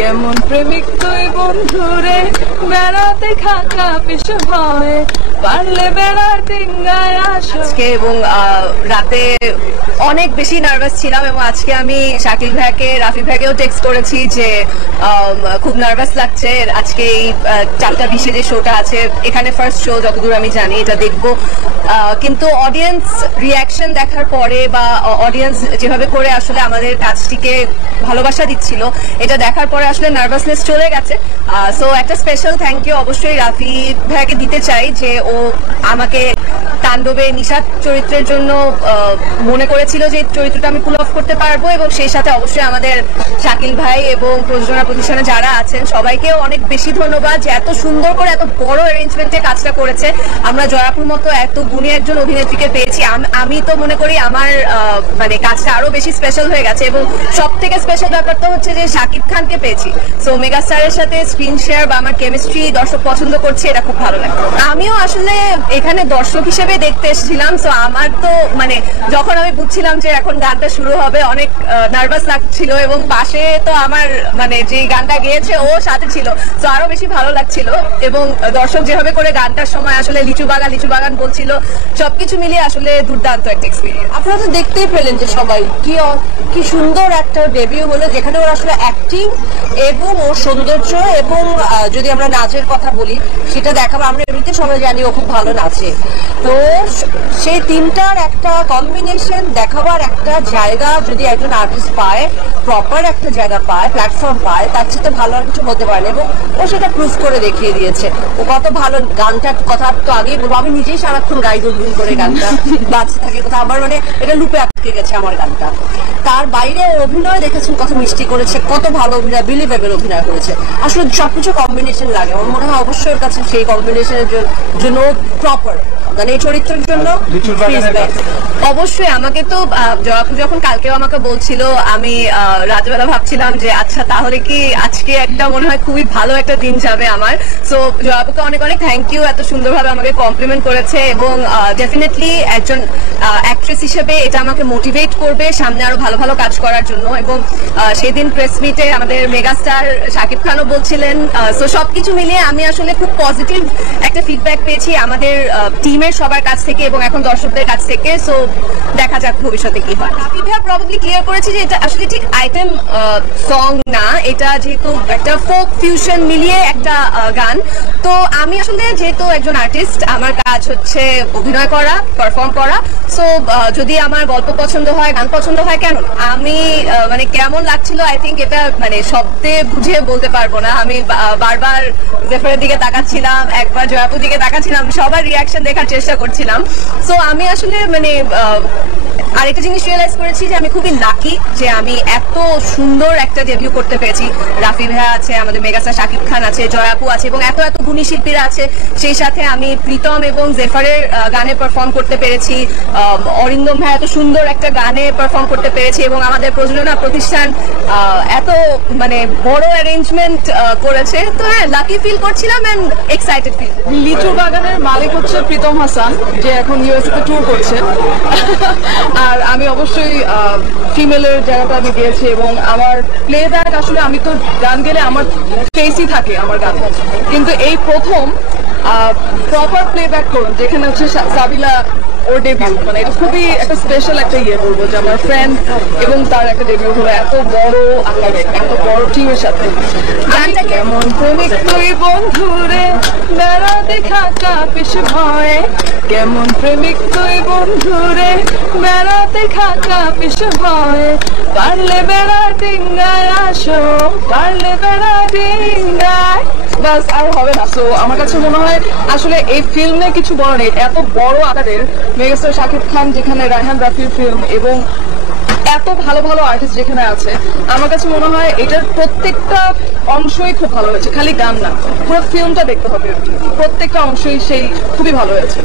কেমন প্রেমিক তুই বন্ধুরে বেড়াতে খাকা পিছু ভয়ে পারলে বেড়ার দিনগায় আজকে। এবং রাতে অনেক বেশি নার্ভাস ছিলাম এবং আজকে আমি শাকিল ভাইকে রাফি ভাইকেও টেক্সট করেছি যে খুব নার্ভাস লাগছে। আজকে এই 4:20 যে শোটা আছে, এখানে ফার্স্ট শো যতদূর আমি জানি, এটা দেখবো। কিন্তু অডিয়েন্স রিয়াকশন দেখার পরে বা অডিয়েন্স যেভাবে করে আসলে আমাদের কাজটিকে ভালোবাসা দিচ্ছিল, এটা দেখার পরে আসলে নার্ভাসনেস চলে গেছে। সো একটা স্পেশাল থ্যাংক ইউ অবশ্যই রাফি ভাইকে দিতে চাই যে ও আমাকে তাণ্ডবে নিশাদ চরিত্রের জন্য মনে করেছিল যে চরিত্রটা আমি পুল অফ করতে পারবো, এবং সেই সাথে অবশ্যই আমাদের শাকিল ভাই এবং প্রযোজনা প্রতিষ্ঠানে যারা আছেন সবাইকেও অনেক বেশি ধন্যবাদ যে এত সুন্দর করে এত বড় অ্যারেঞ্জমেন্টে কাজটা করেছে। আমরা জয়াপুর মতো এত গুণী একজন অভিনেত্রীকে পেয়েছি। আমি তো মনে করি আমার মানে কাজটা আরো বেশি স্পেশাল হয়ে গেছে, এবং সব থেকে স্পেশাল ব্যাপারটা হচ্ছে যে শাকিব খানকে পেয়েছি। সো মেগা স্টারের সাথে স্ক্রিন শেয়ার বা আমার কেমিস্ট্রি দর্শক পছন্দ করছে, এটা খুব ভালো লাগে। আমিও আসলে এখানে দর্শক হিসেবে দেখতে এসেছিলাম। সো আমার তো মানে যখন আমি বুঝছিলাম যে এখন গানটা শুরু হবে, অনেক নার্ভাস লাগছিল, এবং পাশে তো আমার মানে যে গানটা গেয়েছে ও সাথে ছিল, তো আরো বেশি ভালো লাগছিল। এবং দর্শক যেভাবে করে গানটার সময় আসলে লিচু বাগান বলছিল, সবকিছু মিলিয়ে আসলে দুর্দান্ত একটা এক্সপিরিয়েন্স। আপনারা তো দেখতেই পেলেন যে সবাই কি সুন্দর একটা ডেবিউ হলো, যেখানে ওর আসলে অ্যাক্টিং এবং ওর সৌন্দর্য এবং যদি আমরা নাচের কথা বলি সেটা দেখাবো। আমরা এমনিতে সবাই জানি ও খুব ভালো নাচে, তো সেই তিনটার একটা কম্বিনেশন দেখাবার একটা জায়গা যদি একজন আর্টিস্ট পায়, প্রপার একটা জায়গা পায়, প্ল্যাটফর্ম পায়, তার সাথে ভালো আর কিছু হতে পারে না। এবং ও সেটা প্রুভ করে দেখিয়ে দিয়েছে। ও কত ভালো গানটার কথা তো আগেই বলবো, আমি নিজেই সারাক্ষণ গাই গুনগুন করে গানটা বাজতে থাকে কথা, আমার মানে এটা লুপে আটকে গেছে আমার গানটা। তার বাইরে অভিনয় দেখেছেন কত মিষ্টি করেছে, কত ভালো অভিনয়, বিলিভেবল অভিনয় করেছে। আসলে সবকিছু কম্বিনেশন লাগে, আমার মনে হয় অবশ্যই ওর কাছে সেই কম্বিনেশনের জন্য প্রপার, মানে এই চরিত্রের জন্য অবশ্যই। আমাকে তো যখন কালকেও আমাকে বলছিল, আমি রাতবেলা ভাবছিলাম যে আচ্ছা তাহলে কি আজকে একটা মনে হয় খুবই ভালো একটা দিন যাবে আমার। সো জয়াপুকে অনেক অনেক থ্যাংক ইউ, এত সুন্দরভাবে আমাকে কমপ্লিমেন্ট করেছে, এবং ডেফিনেটলি একজন অ্যাক্ট্রেস হিসেবে এটা আমাকে মোটিভেট করবে সামনে আরো ভালো ভালো কাজ করার জন্য। এবং সেদিন প্রেস মিটে আমাদের মেগাস্টার শাকিব খানও বলছিলেন। সো সবকিছু মিলিয়ে আমি আসলে খুব পজিটিভ একটা ফিডব্যাক পেয়েছি আমাদের টিমের সবার কাছ থেকে এবং এখন দর্শকদের কাছ থেকে। সো দেখা যাক ভবিষ্যতে কি হয়। রাফি ভাইয়া প্রবাবলি ক্লিয়ার করেছি যে এটা আসলে ঠিক আইটেম সং না, এটা যেহেতু একটা ফোক ফিউশন মিলিয়ে একটা গান। তো আমি আসলে যেহেতু একজন আর্টিস্ট, আমার কাজ হচ্ছে অভিনয় করা, পারফর্ম করা। সো যদি আমার গল্প পছন্দ হয়, গান পছন্দ হয়, কেন আমি মানে কেমন লাগছিল আই থিঙ্ক এটা মানে শব্দে বুঝে বলতে পারবো না। আমি বারবার জেফারের দিকে তাকাচ্ছিলাম, একবার জয়াপুর দিকে তাকাচ্ছিলাম, সবার রিয়াকশন দেখার চেষ্টা করছিলাম। সো আমি আসলে মানে আরেকটা জিনিস রিয়েলাইজ করেছি যে আমি খুবই লাকি যে আমি এত সুন্দর একটা ডেবিউ করতে পেরেছি। রাফি ভাইয়া আছে, আমাদের মেগাস্টার শাকিব খান আছে, জয়াপু আছে, এবং এত এত গুণী শিল্পীরা আছে। সেই সাথে আমি প্রীতম এবং জেফারের গানে পারফর্ম করতে পেরেছি, অরিন্দম ভাই এত সুন্দর একটা গানে পারফর্ম করতে পেরেছি, এবং আমাদের প্রযোজনা প্রতিষ্ঠান এত মানে বড় অ্যারেঞ্জমেন্ট করেছে। তো হ্যাঁ, লাকি ফিল করছিলাম এন্ড এক্সাইটেড ফিল। লিচু বাগানের মালিক হচ্ছে প্রীতম হাসান, যে এখন ইউএসএ তে ট্যুর করছে। আর আমি অবশ্যই ফিমেলের জায়গাটা আমি গিয়েছি, এবং আমার প্লেব্যাক আসলে আমি তো গান গেলে আমার ফেসই থাকে আমার গান, কিন্তু এই প্রথম প্রপার প্লেব্যাক করুন যেখানে হচ্ছে সাবিলা ওর ডেবিউ, মানে এটা খুবই একটা স্পেশাল একটা ইয়ে বলবো যে আমার ফ্রেন্ড এবং তার একটা ডেবিউ হলো এত বড় আকারে, এত বড় টিমের সাথে। গানটা কেমন প্রেমিক তুই বন্ধুরে বেড়াতে খাকা পিছু ভয়ে, কেমন প্রেমিক তুই বন্ধুরে বেড়াতে খাকা পিছু ভয়ে, পারলে বেড়া ডিঙ্গায় আসো, পারলে বেড়া ডিঙ্গায়। বাস আর হবে না। সো আমার কাছে মনে হয় আসলে এই ফিল্মে কিছু বড় নেই, এত বড় আকারের মেগাস্টার শাকিব খান, যেখানে রায়হান রাফির ফিল্ম, এবং এত ভালো ভালো আর্টিস্ট যেখানে আছে, আমার কাছে মনে হয় এটার প্রত্যেকটা অংশই খুব ভালো হয়েছে। খালি গান না, পুরো ফিল্মটা দেখতে হবে, প্রত্যেকটা অংশই সেই খুবই ভালো হয়েছে।